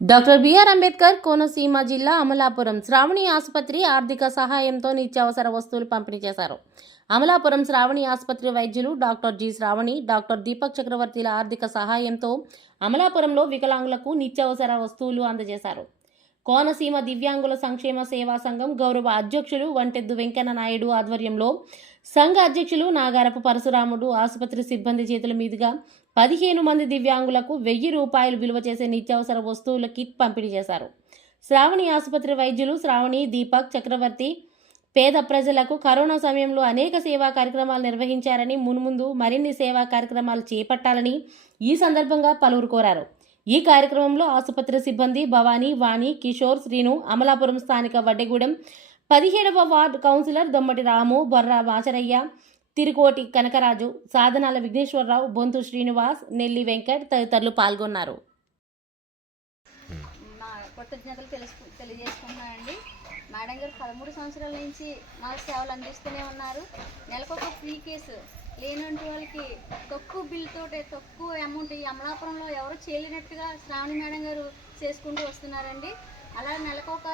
Doctor BR Ambedkar Konaseema జిల్లా అమలాపురం శ్రావణి ఆసుపత్రి ఆర్థిక సహాయంతో నిత్యావసర వస్తువులు పంపిణీ చేశారు. అమలాపురం శ్రావణి ఆసుపత్రి వైద్యులు doctor G Sravani doctor Deepak చక్రవర్తిల ఆర్థిక సహాయంతో అమలాపురంలో వికలాంగులకు నిత్యావసర వస్తువులు అందజేశారు. కోనసీమ దివ్యాంగుల సంక్షేమ సేవా సంఘం గౌరవ అధ్యక్షులు వంటెద్దు వెంకన్న నాయుడు ఆధ్వర్యంలో సంఘ అధ్యక్షులు నాగారపు పరశురాముడు ఆసుపత్రి సిబ్బంది చేతుల మీదుగా పదిహేను మంది దివ్యాంగులకు వెయ్యి రూపాయలు విలువ చేసే నిత్యావసర వస్తువుల కిట్ పంపిణీ చేశారు. శ్రావణి ఆసుపత్రి వైద్యులు శ్రావణి దీపక్ చక్రవర్తి పేద ప్రజలకు కరోనా సమయంలో అనేక సేవా కార్యక్రమాలు నిర్వహించారని మున్ముందు మరిన్ని సేవా కార్యక్రమాలు చేపట్టాలని ఈ సందర్భంగా పలువురు కోరారు. ఈ కార్యక్రమంలో ఆసుపత్రి సిబ్బంది భవానీ వాణి కిషోర్ శ్రీను అమలాపురం స్థానిక వడ్డెగూడెం పదిహేడవ వార్డు కౌన్సిలర్ దొమ్మటి రాము బొర్రా వాచరయ్య తిరుకోటి కనకరాజు సాధనాల విఘ్నేశ్వరరావు బొంతు శ్రీనివాస్ నెల్లి వెంకట్ తదితరులు పాల్గొన్నారు. మా కృతజ్ఞతలు తెలుసు తెలియజేసుకుంటున్నానండి. మేడం గారు పదమూడు సంవత్సరాల నుంచి మాకు సేవలు అందిస్తూనే ఉన్నారు. నెలకొక ఫ్రీ కేసు. లేనంటి వాళ్ళకి తక్కువ బిల్లుతో తక్కువ అమౌంట్ ఈ అమలాపురంలో ఎవరు చేయలేనట్టుగా శ్రావణి మేడం గారు చేసుకుంటూ వస్తున్నారండి. అలా నెలకు ఒక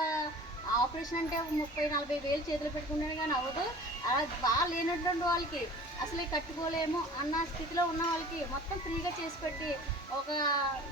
ఆపరేషన్ అంటే ముప్పై నలభై వేలు చేతులు పెట్టుకున్నాడు కానీ అవ్వదు. అలా బాగా లేనటువంటి వాళ్ళకి అసలే కట్టుకోలేము అన్న స్థితిలో ఉన్న వాళ్ళకి మొత్తం ఫ్రీగా చేసి పెట్టి ఒక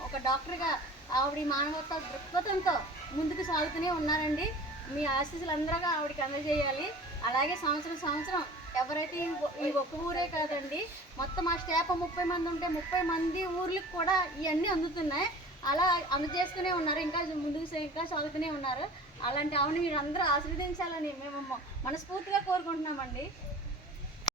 ఒక డాక్టర్గా ఆవిడ మానవత్వ దృక్పథంతో ముందుకు సాగుతూనే ఉన్నారండి. మీ ఆశీస్సులు అందరూ ఆవిడకి అందజేయాలి. అలాగే సంవత్సరం సంవత్సరం ఎవరైతే ఈ ఒక్క ఊరే కాదండి మొత్తం ఆ స్టాప్ ముప్పై మంది ఉంటే ముప్పై మంది ఊర్లకు కూడా ఇవన్నీ అందుతున్నాయి. అలా అందజేస్తూనే ఉన్నారు. ఇంకా ముందుకు ఇంకా చదువుతూనే ఉన్నారు. అలాంటి ఆవిడ మీరు అందరూ ఆశీర్వదించాలని మేము మనస్ఫూర్తిగా కోరుకుంటున్నామండి.